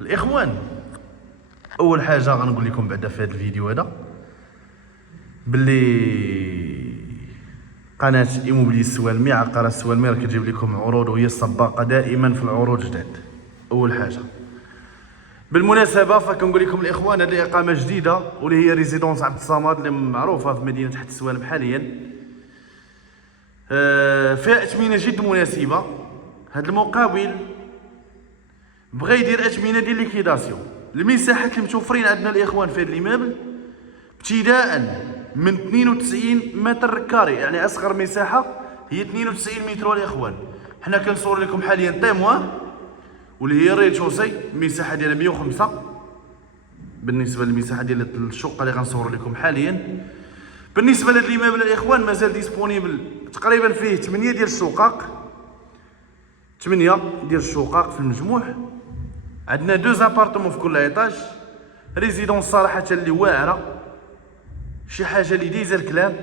الاخوان، اول حاجه غنقول لكم بعدا في هذا الفيديو هذا باللي قناه ايموبيلي السوالمي عقار السوالمي راه كتجيب لكم عروض وهي السباقه دائما في العروض جداد. اول حاجه بالمناسبه فكنقول لكم الاخوان هذه اقامه جديده واللي هي ريزيدونس عبد الصمد اللي معروفه في مدينه حد السوالم حاليا. فيها اثمنه جد مناسبه. هذا المقاول بغى يدير اثمنه ديال ليكيداسيون. المساحات اللي متوفرين عندنا الاخوان في هذا الايمابل ابتداء من 92 متر كاري، يعني اصغر مساحه هي 92 متر الاخوان. حنا كنصور لكم حاليا تيموان واللي هي ريتشوسي، المساحه ديالها 105 بالنسبه للمساحه ديال الشقه اللي غنصور لكم حاليا. بالنسبه لهذا الايمابل الاخوان مازال ديسبونيبل، تقريبا فيه 8 ديال الشقق، 8 ديال الشقق في المجموع. عندنا 2 ابارتمون في كل ايطاج. ريزيدونس صراحه اللي واعره، شي حاجه اللي دايزه الكلام.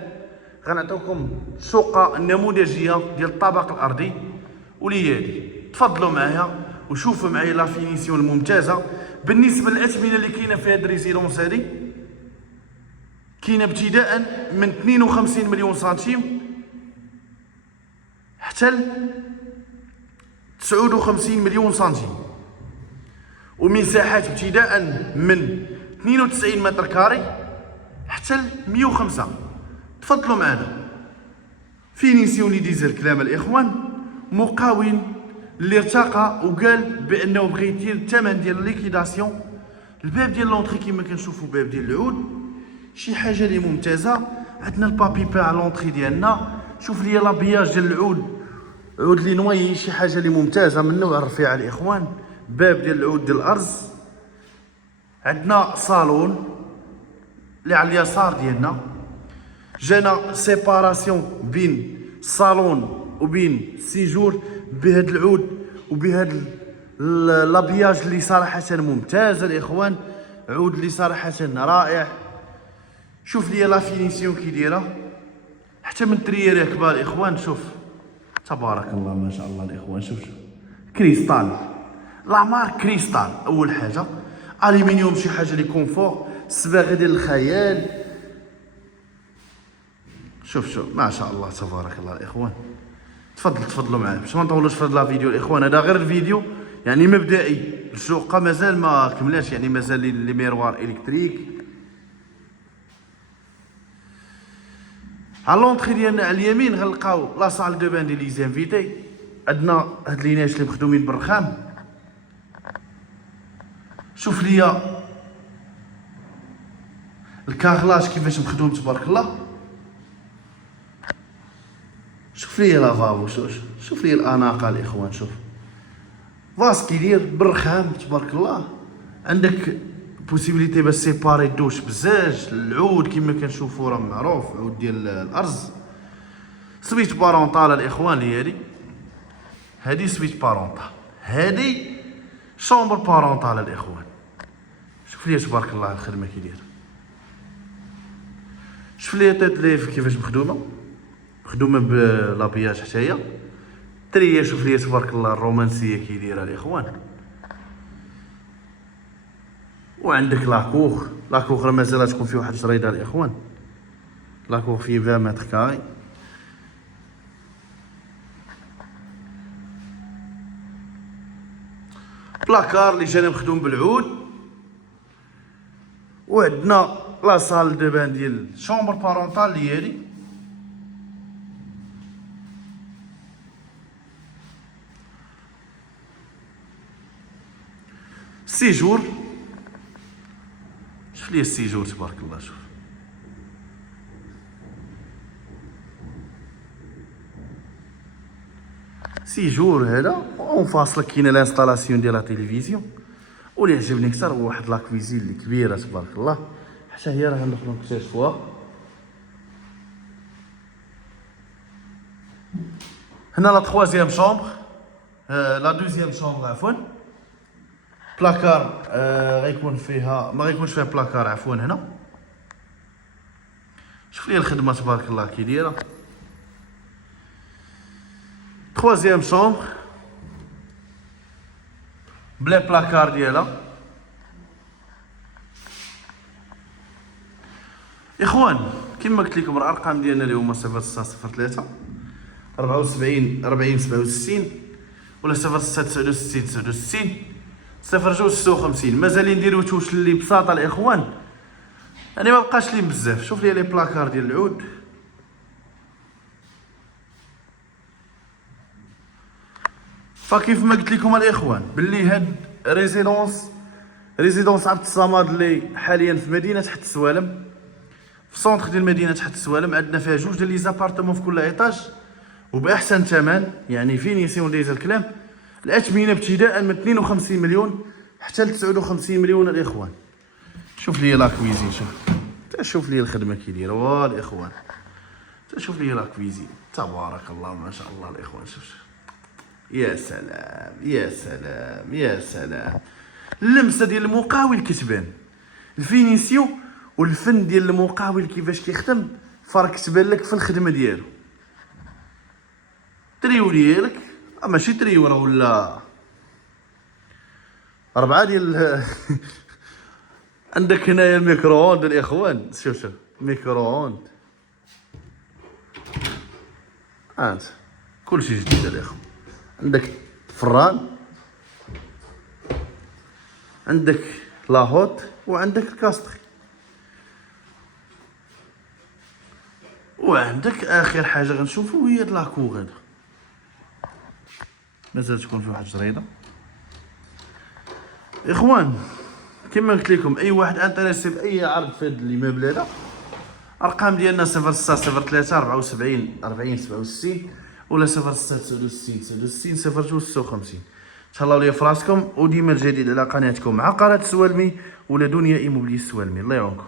غنعطيوكم الشقه النموذجيه ديال الطابق الارضي واللي هي هذه. تفضلوا معايا وشوفوا معايا لا فينيسيون الممتازه. بالنسبه للاثمنه اللي كاينه في هذه الريزيدونس هذه كاينه ابتداء من 52 مليون سنتيم حتى ل 59 مليون سنتيم، ومساحات ابتداء من 92 متر كاري حتى ل 105. تفضلوا معنا. فينيسيوني ديزل الكلام الاخوان، مقاول اللي ارتقى وقال بانه بغى يدير الثمن ديال الليكيداسيون. الباب ديال لونطري كما كنشوفوا باب ديال العود، شي حاجه اللي ممتازه. عندنا البابي بي على لونطري ديالنا. شوف لي لابياج ديال العود، عود لي نوي، شي حاجه اللي ممتازه من نوع الرفيع الاخوان. باب ديال العود ديال الارز. عندنا صالون اللي على اليسار ديالنا. جانا سيباراسيون بين الصالون وبين السيجور بهذا العود وبهذا لابياج اللي صراحه ممتاز الاخوان. عود اللي صراحه رائع. شوف لي لا فينيسيون كي دايره حتى من التريير كبار الاخوان. شوف تبارك الله ما شاء الله الاخوان. شوف كريستال، لاعمار كريستال. اول حاجه الومنيوم، شي حاجه لي كونفور، الصباغه ديال الخيال. شوف ما شاء الله تبارك الله الاخوان. تفضلوا معايا باش ما نطولوش في هذا الفيديو الاخوان. هذا غير الفيديو يعني مبدئي. الشقه مازال ما كملاش، يعني مازال لي ميروار الكتريك. على لونطري ديالنا على اليمين غنلقاو لا سال دو بان دي لي زانفيتي. عندنا هاد ليناج اللي مخدومين بالرخام. شوف ليا الكاغلاج كيفاش مخدوم تبارك الله. شوف لي لافابو، شوف لي الاناقه الاخوان. شوف فاس كيدير بالرخام تبارك الله. عندك بوسيبيليتي باش سيباري الدوش بزاج. العود كما كنشوفوا راه معروف، عود ديال الارز. سويت بارونطال الاخوان اللي هادي سويت بارونطال. هادي شومبر بارونطال الاخوان. شوف لي تبارك الله الخدمه كي دايره. شوف لي تيت ليف كيفاش مخدومه بلابياج حتايا. تريا شوف لي تبارك الله الرومانسيه كي دايره الاخوان. وعندك لاكوغ راه مازال تكون فيه واحد الجريده الاخوان. لاكوغ فيه 20 متر كاري. بلاكار اللي جانا مخدوم بالعود. وعندنا لا سال دو بان ديال شومبر بارونطال اللي هادي. سيجور، شوف لي السيجور تبارك الله. شوف سيجور هذا اون فاصله. كاينه لانستالاسيون ديال لا تيليفزيون. واللي عجبني اكثر هو واحد لاكويزين اللي كبيره تبارك الله. حتى هي راه ندخلو نكتشفوها. هنا لا تخوازيام شومبر، لا دوزيام شومبر عفوا. بلاكار غيكون فيها، ما غيكونش فيها بلاكار عفوا. هنا شوف لي الخدمه تبارك الله كي دايره. تخوازيام شومبر بلا بلاكار ديالها. اخوان كما قلت لكم الارقام ديالنا اللي هما 0603 74 40 67 ولا 0669 69 02 56. مازال نديرو توش اللي بساطه الاخوان، يعني ما بقاش لي بزاف. شوف لي بلاكار ديال العود، فكيف ما قلت لكم الاخوان باللي هاد ريزيدونس عبد الصمد اللي حاليا في مدينه تحت السوالم، في سونتر ديال مدينه تحت السوالم، عندنا فيها جوج ديال لي زابارتمون في كل ايطاج وباحسن ثمن، يعني فينيسيون ديال الكلام. الاثمنه ابتداء من 52 مليون حتى ل 59 مليون الاخوان. شوف لي لا كويزين، شوف لي الخدمه كي دايره الاخوان، شوف لي لا كويزين، تبارك الله ما شاء الله الاخوان. شوف يا سلام يا سلام يا سلام، اللمسه ديال المقاول كتبان، الفينيسيون والفن ديال المقاول كيفاش كيخدم فرق تبان لك في الخدمه ديالو. تريو ديالك ماشي تريو راه ولا 4 ديال عندك هنايا الميكرووند الاخوان، شوف ميكرووند، انت كلشي جديد الاخوان. عندك فران، عندك لاهوت، وعندك الكاستري، وعندك اخر حاجه غنشوفو هي لاكو. هذا مازال تكون في واحد الجريده اخوان. كما قلت لكم اي واحد انتريسي باي عرض في هذا ليموبل هذا، ارقام ديالنا 0603 74 40 67 ولا 0669 69 02 56. تهلاو ليا فراسكم، وديما الجديد على قناتكم عقارات السوالمي ولا دنيا ايموبلي السوالمي. الله يعاونكم.